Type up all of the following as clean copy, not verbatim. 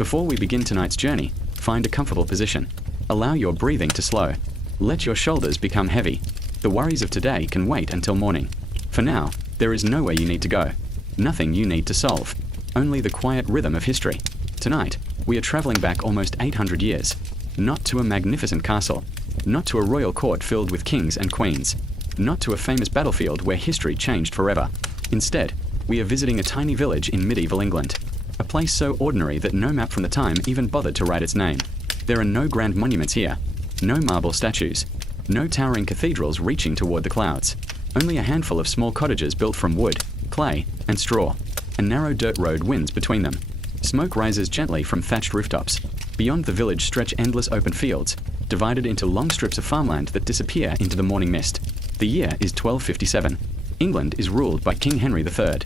Before we begin tonight's journey, find a comfortable position. Allow your breathing to slow. Let your shoulders become heavy. The worries of today can wait until morning. For now, there is nowhere you need to go. Nothing you need to solve. Only the quiet rhythm of history. Tonight, we are traveling back almost 800 years. Not to a magnificent castle. Not to a royal court filled with kings and queens. Not to a famous battlefield where history changed forever. Instead, we are visiting a tiny village in medieval England. A place so ordinary that no map from the time even bothered to write its name. There are no grand monuments here. No marble statues. No towering cathedrals reaching toward the clouds. Only a handful of small cottages built from wood, clay, and straw. A narrow dirt road winds between them. Smoke rises gently from thatched rooftops. Beyond the village stretch endless open fields, divided into long strips of farmland that disappear into the morning mist. The year is 1257. England is ruled by King Henry III.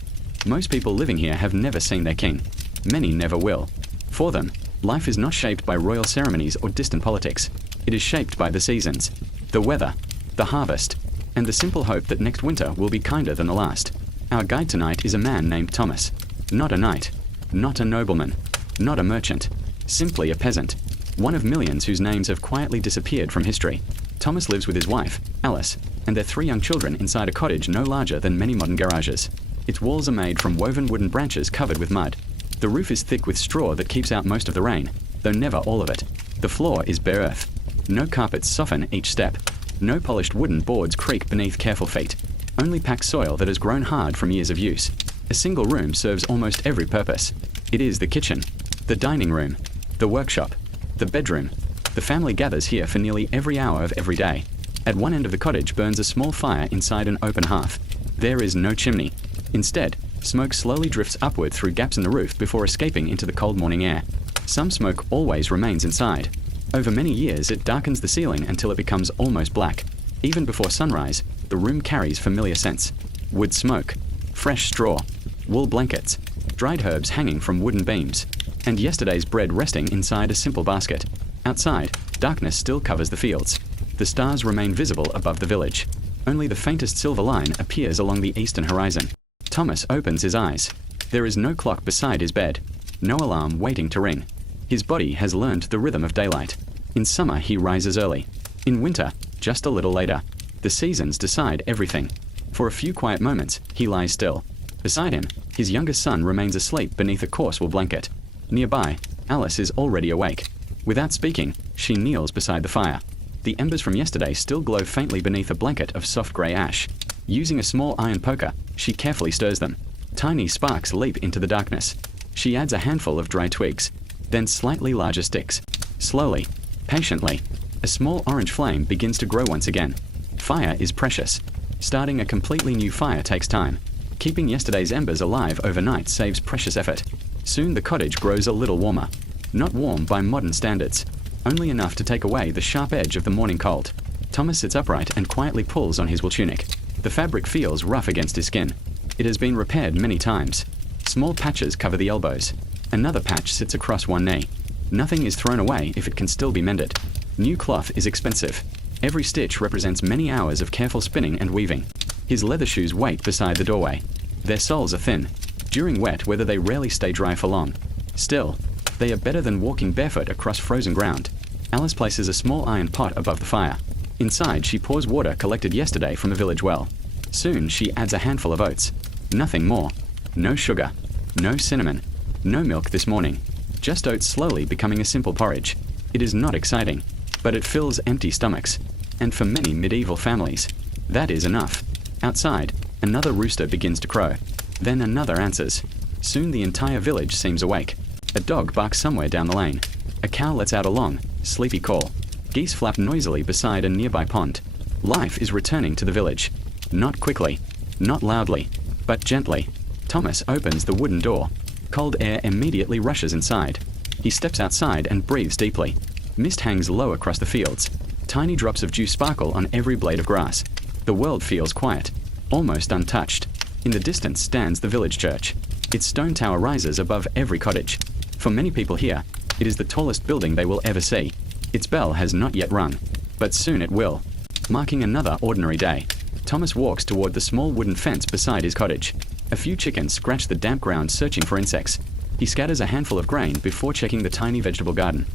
Most people living here have never seen their king. Many never will. For them, life is not shaped by royal ceremonies or distant politics. It is shaped by the seasons, the weather, the harvest, and the simple hope that next winter will be kinder than the last. Our guide tonight is a man named Thomas. Not a knight, not a nobleman, not a merchant, simply a peasant. One of millions whose names have quietly disappeared from history. Thomas lives with his wife, Alice, and their 3 young children inside a cottage no larger than many modern garages. Its walls are made from woven wooden branches covered with mud. The roof is thick with straw that keeps out most of the rain, though never all of it. The floor is bare earth. No carpets soften each step. No polished wooden boards creak beneath careful feet. Only packed soil that has grown hard from years of use. A single room serves almost every purpose. It is the kitchen, the dining room, the workshop, the bedroom. The family gathers here for nearly every hour of every day. At one end of the cottage burns a small fire inside an open hearth. There is no chimney. Instead, smoke slowly drifts upward through gaps in the roof before escaping into the cold morning air. Some smoke always remains inside. Over many years, it darkens the ceiling until it becomes almost black. Even before sunrise, the room carries familiar scents. Wood smoke, fresh straw, wool blankets, dried herbs hanging from wooden beams, and yesterday's bread resting inside a simple basket. Outside, darkness still covers the fields. The stars remain visible above the village. Only the faintest silver line appears along the eastern horizon. Thomas opens his eyes. There is no clock beside his bed. No alarm waiting to ring. His body has learned the rhythm of daylight. In summer, he rises early. In winter, just a little later. The seasons decide everything. For a few quiet moments, he lies still. Beside him, his youngest son remains asleep beneath a coarse wool blanket. Nearby, Alice is already awake. Without speaking, she kneels beside the fire. The embers from yesterday still glow faintly beneath a blanket of soft grey ash. Using a small iron poker, she carefully stirs them. Tiny sparks leap into the darkness. She adds a handful of dry twigs, then slightly larger sticks. Slowly, patiently, a small orange flame begins to grow once again. Fire is precious. Starting a completely new fire takes time. Keeping yesterday's embers alive overnight saves precious effort. Soon the cottage grows a little warmer. Not warm by modern standards, only enough to take away the sharp edge of the morning cold. Thomas sits upright and quietly pulls on his wool tunic. The fabric feels rough against his skin. It has been repaired many times. Small patches cover the elbows. Another patch sits across one knee. Nothing is thrown away if it can still be mended. New cloth is expensive. Every stitch represents many hours of careful spinning and weaving. His leather shoes wait beside the doorway. Their soles are thin. During wet weather they rarely stay dry for long. Still, they are better than walking barefoot across frozen ground. Alice places a small iron pot above the fire. Inside, she pours water collected yesterday from a village well. Soon, she adds a handful of oats. Nothing more. No sugar. No cinnamon. No milk this morning. Just oats slowly becoming a simple porridge. It is not exciting, but it fills empty stomachs. And for many medieval families, that is enough. Outside, another rooster begins to crow. Then another answers. Soon the entire village seems awake. A dog barks somewhere down the lane. A cow lets out a long, sleepy call. Geese flap noisily beside a nearby pond. Life is returning to the village. Not quickly, not loudly, but gently. Thomas opens the wooden door. Cold air immediately rushes inside. He steps outside and breathes deeply. Mist hangs low across the fields. Tiny drops of dew sparkle on every blade of grass. The world feels quiet, almost untouched. In the distance stands the village church. Its stone tower rises above every cottage. For many people here, it is the tallest building they will ever see. Its bell has not yet rung, but soon it will. Marking another ordinary day, Thomas walks toward the small wooden fence beside his cottage. A few chickens scratch the damp ground searching for insects. He scatters a handful of grain before checking the tiny vegetable garden.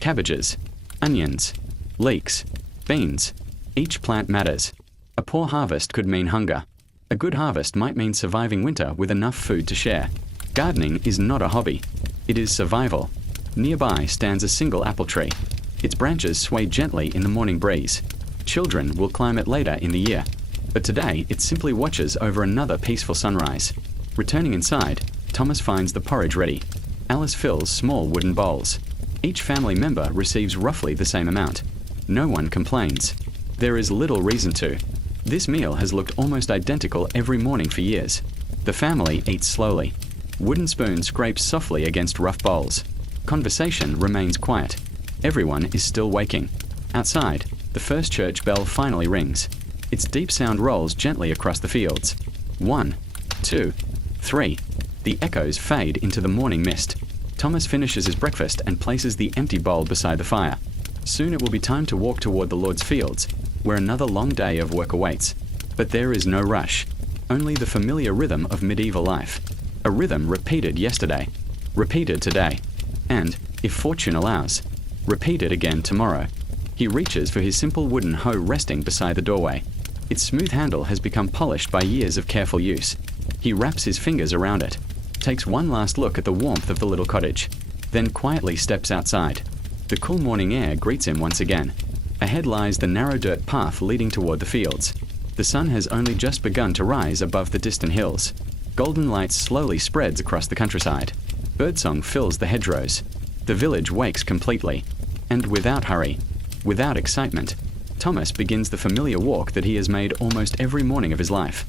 Cabbages, onions, leeks, beans. Each plant matters. A poor harvest could mean hunger. A good harvest might mean surviving winter with enough food to share. Gardening is not a hobby. It is survival. Nearby stands a single apple tree. Its branches sway gently in the morning breeze. Children will climb it later in the year. But today, it simply watches over another peaceful sunrise. Returning inside, Thomas finds the porridge ready. Alice fills small wooden bowls. Each family member receives roughly the same amount. No one complains. There is little reason to. This meal has looked almost identical every morning for years. The family eats slowly. Wooden spoon scrapes softly against rough bowls. Conversation remains quiet. Everyone is still waking. Outside, the first church bell finally rings. Its deep sound rolls gently across the fields. 1, 2, 3. The echoes fade into the morning mist. Thomas finishes his breakfast and places the empty bowl beside the fire. Soon it will be time to walk toward the Lord's fields, where another long day of work awaits. But there is no rush, only the familiar rhythm of medieval life. A rhythm repeated yesterday, repeated today, and, if fortune allows, repeated again tomorrow. He reaches for his simple wooden hoe resting beside the doorway. Its smooth handle has become polished by years of careful use. He wraps his fingers around it, takes one last look at the warmth of the little cottage, then quietly steps outside. The cool morning air greets him once again. Ahead lies the narrow dirt path leading toward the fields. The sun has only just begun to rise above the distant hills. Golden light slowly spreads across the countryside. Birdsong fills the hedgerows. The village wakes completely. And without hurry, without excitement, Thomas begins the familiar walk that he has made almost every morning of his life.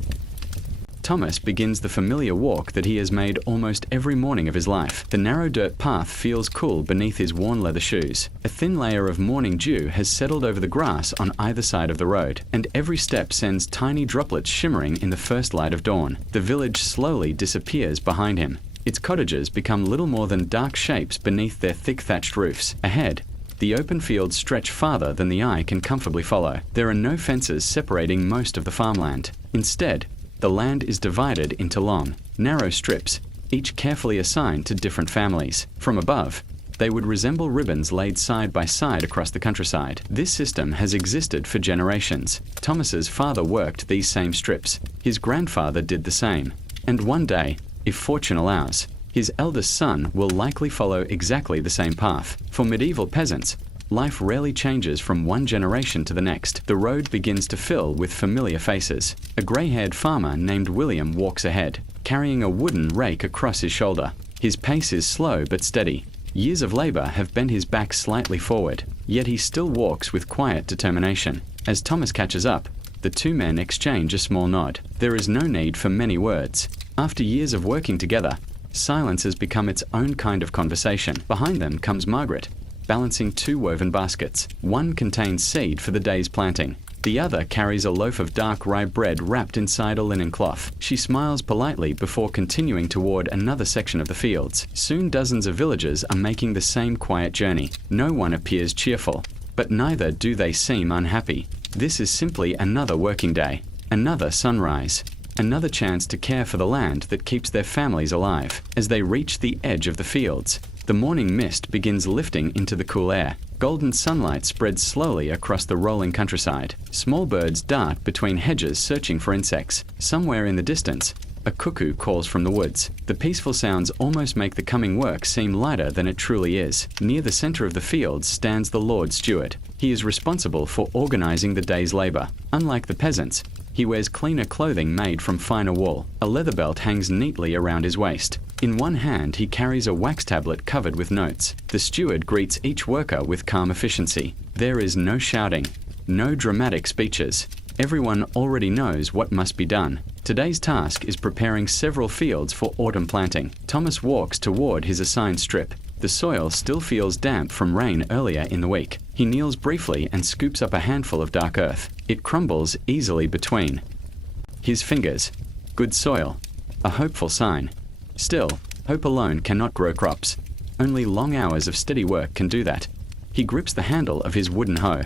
Thomas begins the familiar walk that he has made almost every morning of his life. The narrow dirt path feels cool beneath his worn leather shoes. A thin layer of morning dew has settled over the grass on either side of the road, and every step sends tiny droplets shimmering in the first light of dawn. The village slowly disappears behind him. Its cottages become little more than dark shapes beneath their thick thatched roofs. Ahead, the open fields stretch farther than the eye can comfortably follow. There are no fences separating most of the farmland. Instead, the land is divided into long, narrow strips, each carefully assigned to different families. From above, they would resemble ribbons laid side by side across the countryside. This system has existed for generations. Thomas's father worked these same strips. His grandfather did the same. And one day, if fortune allows, his eldest son will likely follow exactly the same path. For medieval peasants, life rarely changes from one generation to the next. The road begins to fill with familiar faces. A grey-haired farmer named William walks ahead, carrying a wooden rake across his shoulder. His pace is slow but steady. Years of labor have bent his back slightly forward, yet he still walks with quiet determination. As Thomas catches up, the two men exchange a small nod. There is no need for many words. After years of working together, silence has become its own kind of conversation. Behind them comes Margaret, balancing two woven baskets. One contains seed for the day's planting. The other carries a loaf of dark rye bread wrapped inside a linen cloth. She smiles politely before continuing toward another section of the fields. Soon dozens of villagers are making the same quiet journey. No one appears cheerful, but neither do they seem unhappy. This is simply another working day, another sunrise, another chance to care for the land that keeps their families alive. As they reach the edge of the fields, the morning mist begins lifting into the cool air. Golden sunlight spreads slowly across the rolling countryside. Small birds dart between hedges searching for insects. Somewhere in the distance, a cuckoo calls from the woods. The peaceful sounds almost make the coming work seem lighter than it truly is. Near the center of the fields stands the Lord Steward. He is responsible for organizing the day's labor. Unlike the peasants, he wears cleaner clothing made from finer wool. A leather belt hangs neatly around his waist. In one hand, he carries a wax tablet covered with notes. The steward greets each worker with calm efficiency. There is no shouting, no dramatic speeches. Everyone already knows what must be done. Today's task is preparing several fields for autumn planting. Thomas walks toward his assigned strip. The soil still feels damp from rain earlier in the week. He kneels briefly and scoops up a handful of dark earth. It crumbles easily between his fingers. Good soil, a hopeful sign. Still, hope alone cannot grow crops. Only long hours of steady work can do that. He grips the handle of his wooden hoe.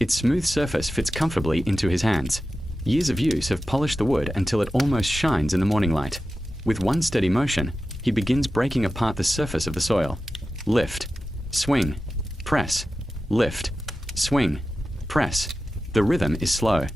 Its smooth surface fits comfortably into his hands. Years of use have polished the wood until it almost shines in the morning light. With one steady motion, He begins breaking apart the surface of the soil. Lift, swing, press, lift, swing, press. The rhythm is slow,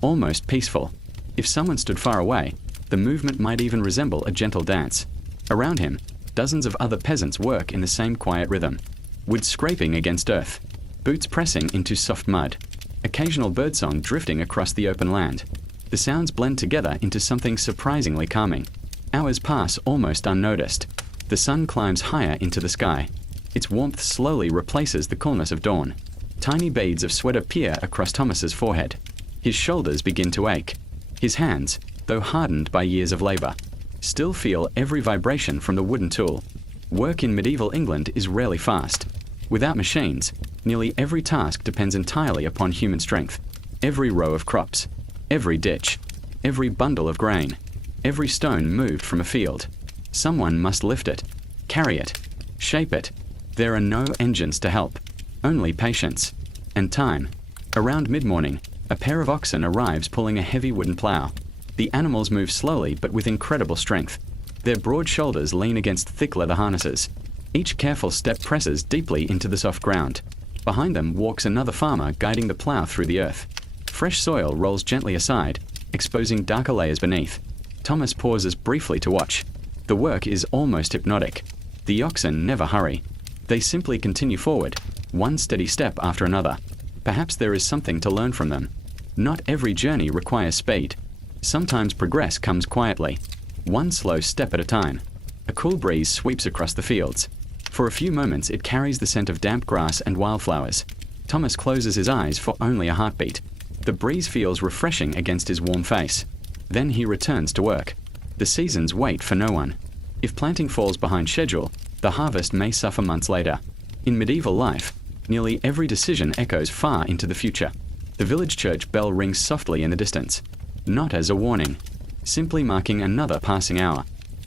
almost peaceful. If someone stood far away, the movement might even resemble a gentle dance. Around him, dozens of other peasants work in the same quiet rhythm. Wood scraping against earth, boots pressing into soft mud, occasional birdsong drifting across the open land. The sounds blend together into something surprisingly calming. Hours pass almost unnoticed. The sun climbs higher into the sky. Its warmth slowly replaces the coolness of dawn. Tiny beads of sweat appear across Thomas's forehead. His shoulders begin to ache. His hands, though hardened by years of labor, still feel every vibration from the wooden tool. Work in medieval England is rarely fast. Without machines, nearly every task depends entirely upon human strength. Every row of crops, every ditch, every bundle of grain, every stone moved from a field. Someone must lift it, carry it, shape it. There are no engines to help, only patience and time. Around mid-morning, a pair of oxen arrives pulling a heavy wooden plow. The animals move slowly but with incredible strength. Their broad shoulders lean against thick leather harnesses. Each careful step presses deeply into the soft ground. Behind them walks another farmer guiding the plow through the earth. Fresh soil rolls gently aside, exposing darker layers beneath. Thomas pauses briefly to watch. The work is almost hypnotic. The oxen never hurry. They simply continue forward, one steady step after another. Perhaps there is something to learn from them. Not every journey requires speed. Sometimes progress comes quietly, one slow step at a time. A cool breeze sweeps across the fields. For a few moments it carries the scent of damp grass and wildflowers. Thomas closes his eyes for only a heartbeat. The breeze feels refreshing against his warm face. Then he returns to work. The seasons wait for no one. If planting falls behind schedule, the harvest may suffer months later. In medieval life, nearly every decision echoes far into the future. The village church bell rings softly in the distance, not as a warning, simply marking another passing hour.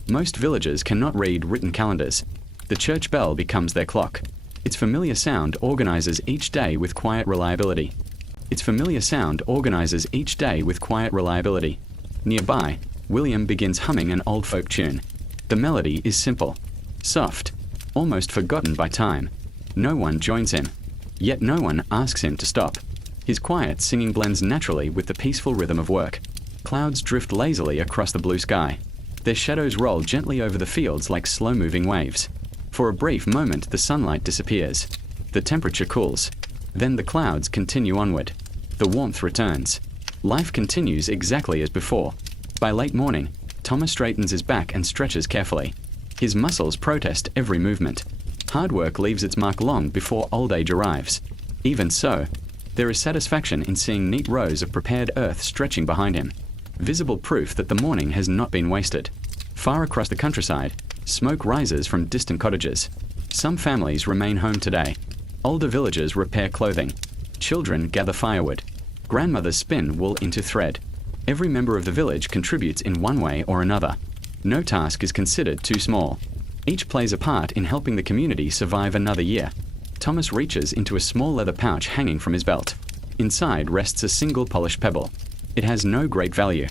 Most villagers cannot read written calendars. The church bell becomes their clock. Its familiar sound organizes each day with quiet reliability. Nearby, William begins humming an old folk tune. The melody is simple, soft, almost forgotten by time. No one joins him, yet no one asks him to stop. His quiet singing blends naturally with the peaceful rhythm of work. Clouds drift lazily across the blue sky. Their shadows roll gently over the fields like slow-moving waves. For a brief moment, the sunlight disappears. The temperature cools. Then the clouds continue onward. The warmth returns. Life continues exactly as before. By late morning, Thomas straightens his back and stretches carefully. His muscles protest every movement. Hard work leaves its mark long before old age arrives. Even so, there is satisfaction in seeing neat rows of prepared earth stretching behind him, visible proof that the morning has not been wasted. Far across the countryside, smoke rises from distant cottages. Some families remain home today. Older villagers repair clothing. Children gather firewood. Grandmothers spin wool into thread. Every member of the village contributes in one way or another. No task is considered too small. Each plays a part in helping the community survive another year. Thomas reaches into a small leather pouch hanging from his belt. Inside rests a single polished pebble. It has no great value,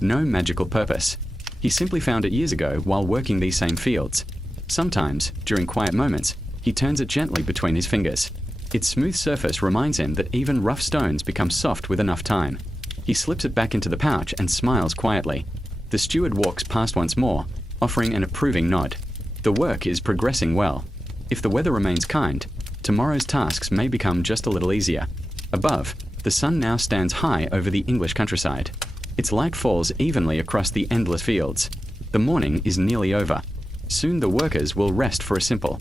no magical purpose. He simply found it years ago while working these same fields. Sometimes, during quiet moments, he turns it gently between his fingers. Its smooth surface reminds him that even rough stones become soft with enough time. He slips it back into the pouch and smiles quietly. The steward walks past once more, offering an approving nod. The work is progressing well. If the weather remains kind, tomorrow's tasks may become just a little easier. Above, the sun now stands high over the English countryside. Its light falls evenly across the endless fields. The morning is nearly over. Soon the workers will rest for a simple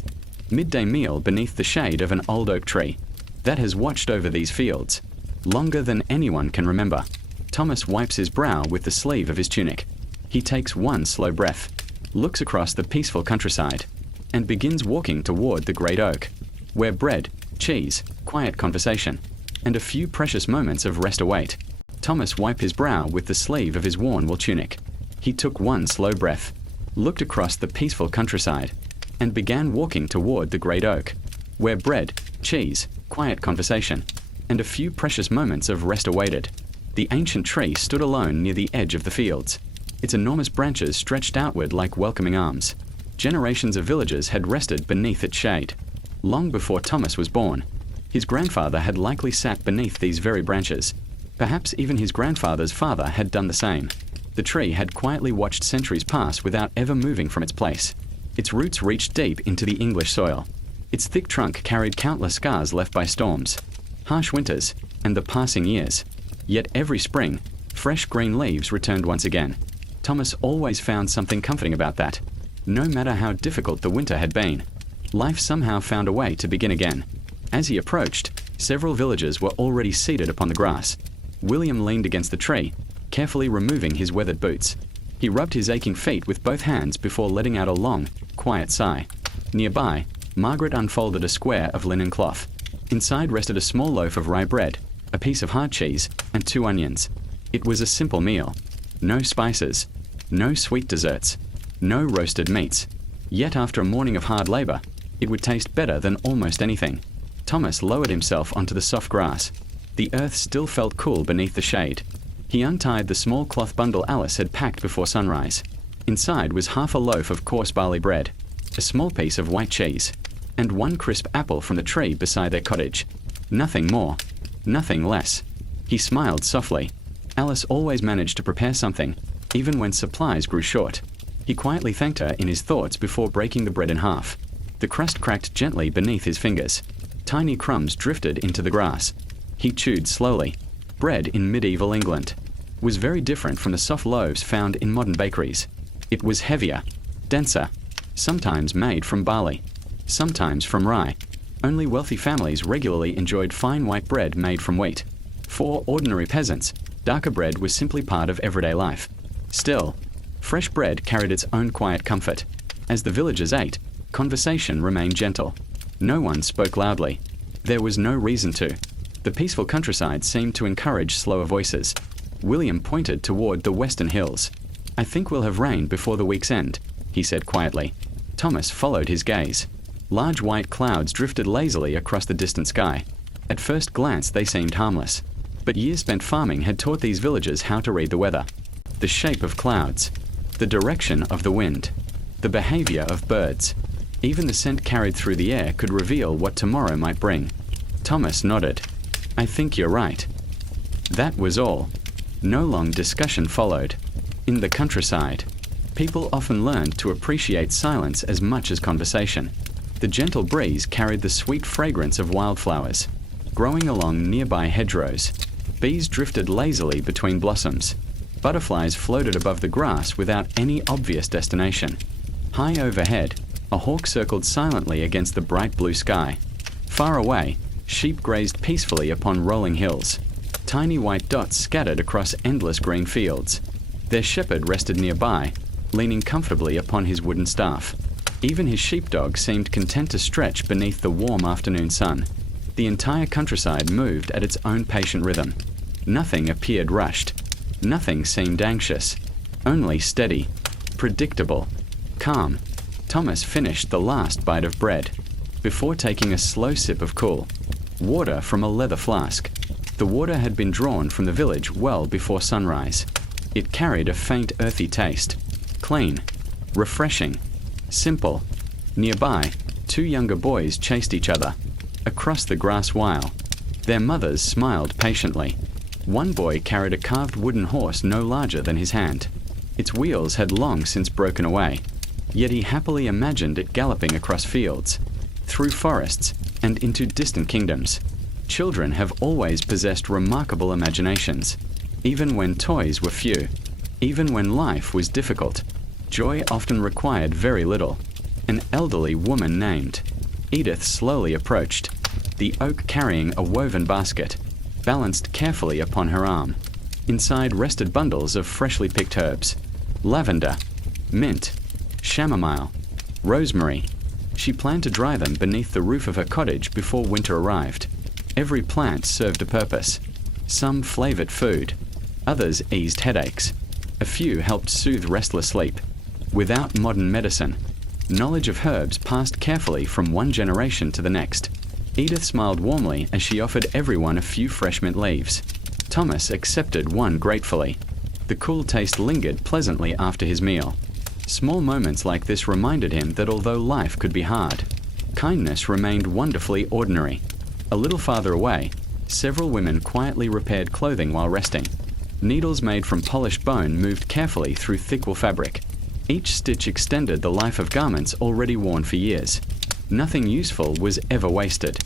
midday meal beneath the shade of an old oak tree that has watched over these fields longer than anyone can remember. Thomas wipes his brow with the sleeve of his tunic. He takes one slow breath, looks across the peaceful countryside, and begins walking toward the great oak, where bread, cheese, quiet conversation, and a few precious moments of rest await. Thomas wiped his brow with the sleeve of his worn wool tunic. He took one slow breath, looked across the peaceful countryside, and began walking toward the great oak, where bread, cheese, quiet conversation, and a few precious moments of rest awaited. The ancient tree stood alone near the edge of the fields. Its enormous branches stretched outward like welcoming arms. Generations of villagers had rested beneath its shade. Long before Thomas was born, his grandfather had likely sat beneath these very branches. Perhaps even his grandfather's father had done the same. The tree had quietly watched centuries pass without ever moving from its place. Its roots reached deep into the English soil. Its thick trunk carried countless scars left by storms, harsh winters, and the passing years. Yet every spring, fresh green leaves returned once again. Thomas always found something comforting about that. No matter how difficult the winter had been, life somehow found a way to begin again. As he approached, several villagers were already seated upon the grass. William leaned against the tree, carefully removing his weathered boots. He rubbed his aching feet with both hands before letting out a long, quiet sigh. Nearby, Margaret unfolded a square of linen cloth. Inside rested a small loaf of rye bread, a piece of hard cheese, and 2 onions. It was a simple meal. No spices, no sweet desserts, no roasted meats. Yet after a morning of hard labor, it would taste better than almost anything. Thomas lowered himself onto the soft grass. The earth still felt cool beneath the shade. He untied the small cloth bundle Alice had packed before sunrise. Inside was half a loaf of coarse barley bread, a small piece of white cheese, and 1 crisp apple from the tree beside their cottage. Nothing more, nothing less. He smiled softly. Alice always managed to prepare something, even when supplies grew short. He quietly thanked her in his thoughts before breaking the bread in half. The crust cracked gently beneath his fingers. Tiny crumbs drifted into the grass. He chewed slowly. Bread in medieval England was very different from the soft loaves found in modern bakeries. It was heavier, denser, sometimes made from barley, sometimes from rye. Only wealthy families regularly enjoyed fine white bread made from wheat. For ordinary peasants, darker bread was simply part of everyday life. Still, fresh bread carried its own quiet comfort. As the villagers ate, conversation remained gentle. No one spoke loudly. There was no reason to. The peaceful countryside seemed to encourage slower voices. William pointed toward the western hills. "I think we'll have rain before the week's end," he said quietly. Thomas followed his gaze. Large white clouds drifted lazily across the distant sky. At first glance they seemed harmless, but years spent farming had taught these villagers how to read the weather. The shape of clouds, the direction of the wind, the behavior of birds. Even the scent carried through the air could reveal what tomorrow might bring. Thomas nodded. "I think you're right." That was all. No long discussion followed. In the countryside, people often learned to appreciate silence as much as conversation. The gentle breeze carried the sweet fragrance of wildflowers. Growing along nearby hedgerows, bees drifted lazily between blossoms. Butterflies floated above the grass without any obvious destination. High overhead, a hawk circled silently against the bright blue sky. Far away, sheep grazed peacefully upon rolling hills. Tiny white dots scattered across endless green fields. Their shepherd rested nearby, leaning comfortably upon his wooden staff. Even his sheepdog seemed content to stretch beneath the warm afternoon sun. The entire countryside moved at its own patient rhythm. Nothing appeared rushed. Nothing seemed anxious. Only steady, predictable, calm. Thomas finished the last bite of bread before taking a slow sip of cool water from a leather flask. The water had been drawn from the village well before sunrise. It carried a faint earthy taste. Clean, refreshing, simple. Nearby, 2 younger boys chased each other across the grass while their mothers smiled patiently. One boy carried a carved wooden horse no larger than his hand. Its wheels had long since broken away, yet he happily imagined it galloping across fields, through forests, and into distant kingdoms. Children have always possessed remarkable imaginations, even when toys were few, even when life was difficult. Joy often required very little. An elderly woman named Edith slowly approached, the oak carrying a woven basket, balanced carefully upon her arm. Inside rested bundles of freshly picked herbs: lavender, mint, chamomile, rosemary. She planned to dry them beneath the roof of her cottage before winter arrived. Every plant served a purpose. Some flavored food, others eased headaches. A few helped soothe restless sleep. Without modern medicine, knowledge of herbs passed carefully from one generation to the next. Edith smiled warmly as she offered everyone a few fresh mint leaves. Thomas accepted one gratefully. The cool taste lingered pleasantly after his meal. Small moments like this reminded him that although life could be hard, kindness remained wonderfully ordinary. A little farther away, several women quietly repaired clothing while resting. Needles made from polished bone moved carefully through thick wool fabric. Each stitch extended the life of garments already worn for years. Nothing useful was ever wasted.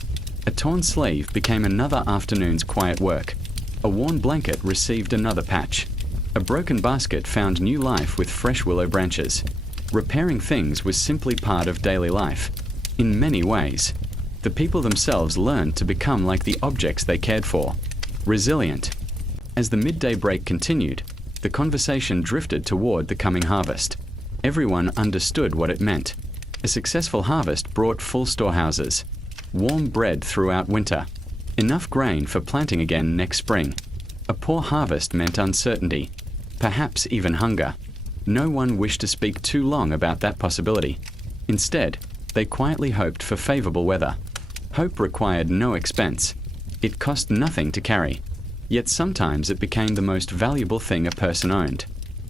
A torn sleeve became another afternoon's quiet work. A worn blanket received another patch. A broken basket found new life with fresh willow branches. Repairing things was simply part of daily life. In many ways, the people themselves learned to become like the objects they cared for, resilient. As the midday break continued, the conversation drifted toward the coming harvest. Everyone understood what it meant. A successful harvest brought full storehouses, warm bread throughout winter, enough grain for planting again next spring. A poor harvest meant uncertainty, perhaps even hunger. No one wished to speak too long about that possibility. Instead, they quietly hoped for favorable weather. Hope required no expense. It cost nothing to carry. Yet sometimes it became the most valuable thing a person owned.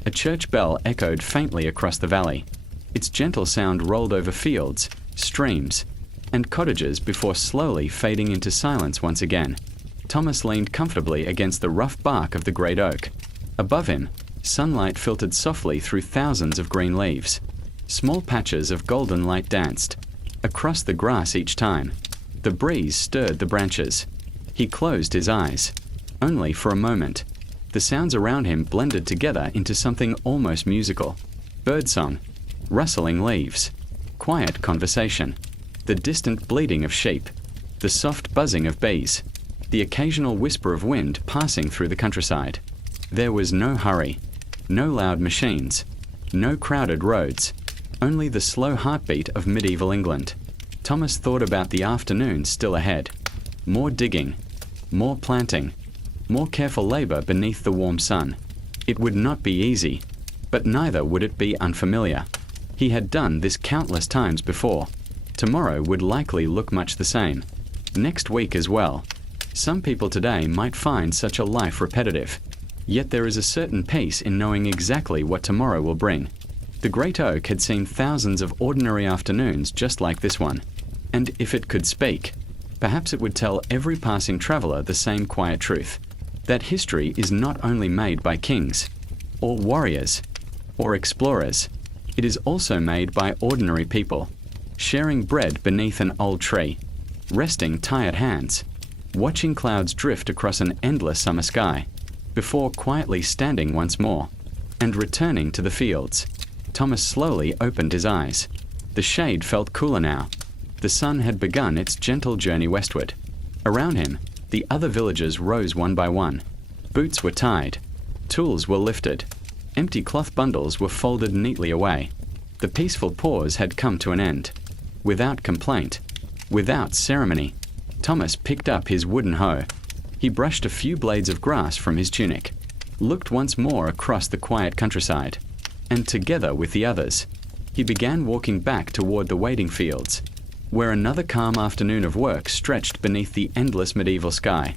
A church bell echoed faintly across the valley. Its gentle sound rolled over fields, streams, and cottages before slowly fading into silence once again. Thomas leaned comfortably against the rough bark of the great oak. Above him, sunlight filtered softly through thousands of green leaves. Small patches of golden light danced across the grass each time. The breeze stirred the branches. He closed his eyes, only for a moment. The sounds around him blended together into something almost musical. Birdsong, rustling leaves, quiet conversation, the distant bleating of sheep, the soft buzzing of bees, the occasional whisper of wind passing through the countryside. There was no hurry, no loud machines, no crowded roads, only the slow heartbeat of medieval England. Thomas thought about the afternoon still ahead. More digging, more planting, more careful labor beneath the warm sun. It would not be easy, but neither would it be unfamiliar. He had done this countless times before. Tomorrow would likely look much the same. Next week as well. Some people today might find such a life repetitive. Yet there is a certain peace in knowing exactly what tomorrow will bring. The great oak had seen thousands of ordinary afternoons just like this one. And if it could speak, perhaps it would tell every passing traveler the same quiet truth. That history is not only made by kings, or warriors, or explorers. It is also made by ordinary people, sharing bread beneath an old tree, resting tired hands, watching clouds drift across an endless summer sky, before quietly standing once more, and returning to the fields. Thomas slowly opened his eyes. The shade felt cooler now. The sun had begun its gentle journey westward. Around him, the other villagers rose one by one. Boots were tied. Tools were lifted. Empty cloth bundles were folded neatly away. The peaceful pause had come to an end. Without complaint, without ceremony, Thomas picked up his wooden hoe. He brushed a few blades of grass from his tunic, looked once more across the quiet countryside, and together with the others, he began walking back toward the waiting fields, where another calm afternoon of work stretched beneath the endless medieval sky.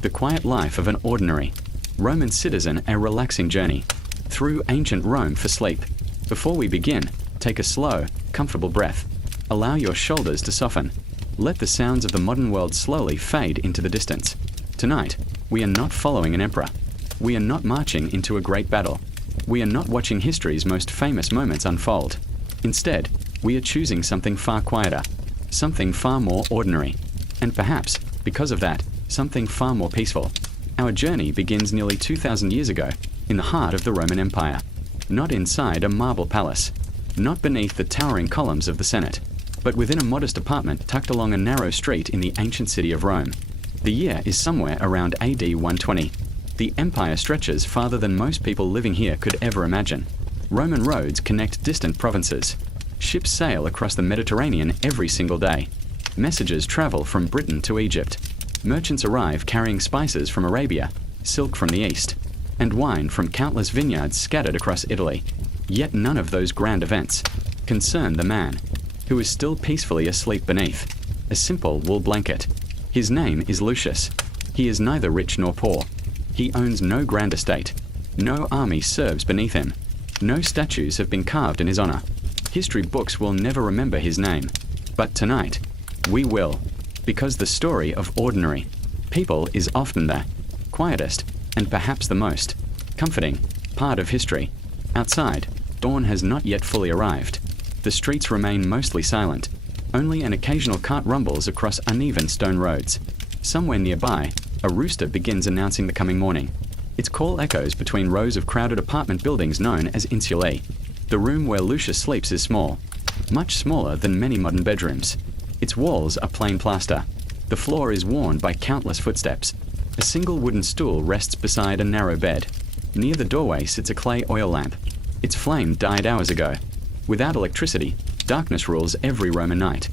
The quiet life of an ordinary Roman citizen, a relaxing journey through ancient Rome for sleep. Before we begin, take a slow, comfortable breath. Allow your shoulders to soften. Let the sounds of the modern world slowly fade into the distance. Tonight, we are not following an emperor. We are not marching into a great battle. We are not watching history's most famous moments unfold. Instead, we are choosing something far quieter, something far more ordinary, and perhaps, because of that, something far more peaceful. Our journey begins nearly 2,000 years ago, in the heart of the Roman Empire. Not inside a marble palace, not beneath the towering columns of the Senate, but within a modest apartment tucked along a narrow street in the ancient city of Rome. The year is somewhere around AD 120. The empire stretches farther than most people living here could ever imagine. Roman roads connect distant provinces. Ships sail across the Mediterranean every single day. Messages travel from Britain to Egypt. Merchants arrive carrying spices from Arabia, silk from the east, and wine from countless vineyards scattered across Italy. Yet none of those grand events concern the man who is still peacefully asleep beneath a simple wool blanket. His name is Lucius. He is neither rich nor poor. He owns no grand estate. No army serves beneath him. No statues have been carved in his honor. History books will never remember his name. But tonight, we will, because the story of ordinary people is often the quietest, and perhaps the most comforting, part of history. Outside, dawn has not yet fully arrived. The streets remain mostly silent. Only an occasional cart rumbles across uneven stone roads. Somewhere nearby, a rooster begins announcing the coming morning. Its call echoes between rows of crowded apartment buildings known as insulae. The room where Lucius sleeps is small, much smaller than many modern bedrooms. Its walls are plain plaster. The floor is worn by countless footsteps. A single wooden stool rests beside a narrow bed. Near the doorway sits a clay oil lamp. Its flame died hours ago. Without electricity, darkness rules every Roman night.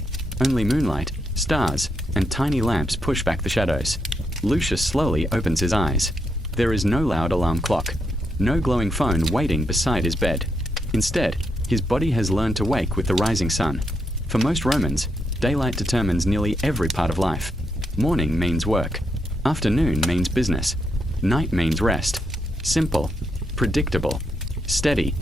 Only moonlight, stars, and tiny lamps push back the shadows. Lucius slowly opens his eyes. There is no loud alarm clock, no glowing phone waiting beside his bed. Instead, his body has learned to wake with the rising sun. For most Romans, daylight determines nearly every part of life. Morning means work. Afternoon means business. Night means rest. Simple, predictable, steady,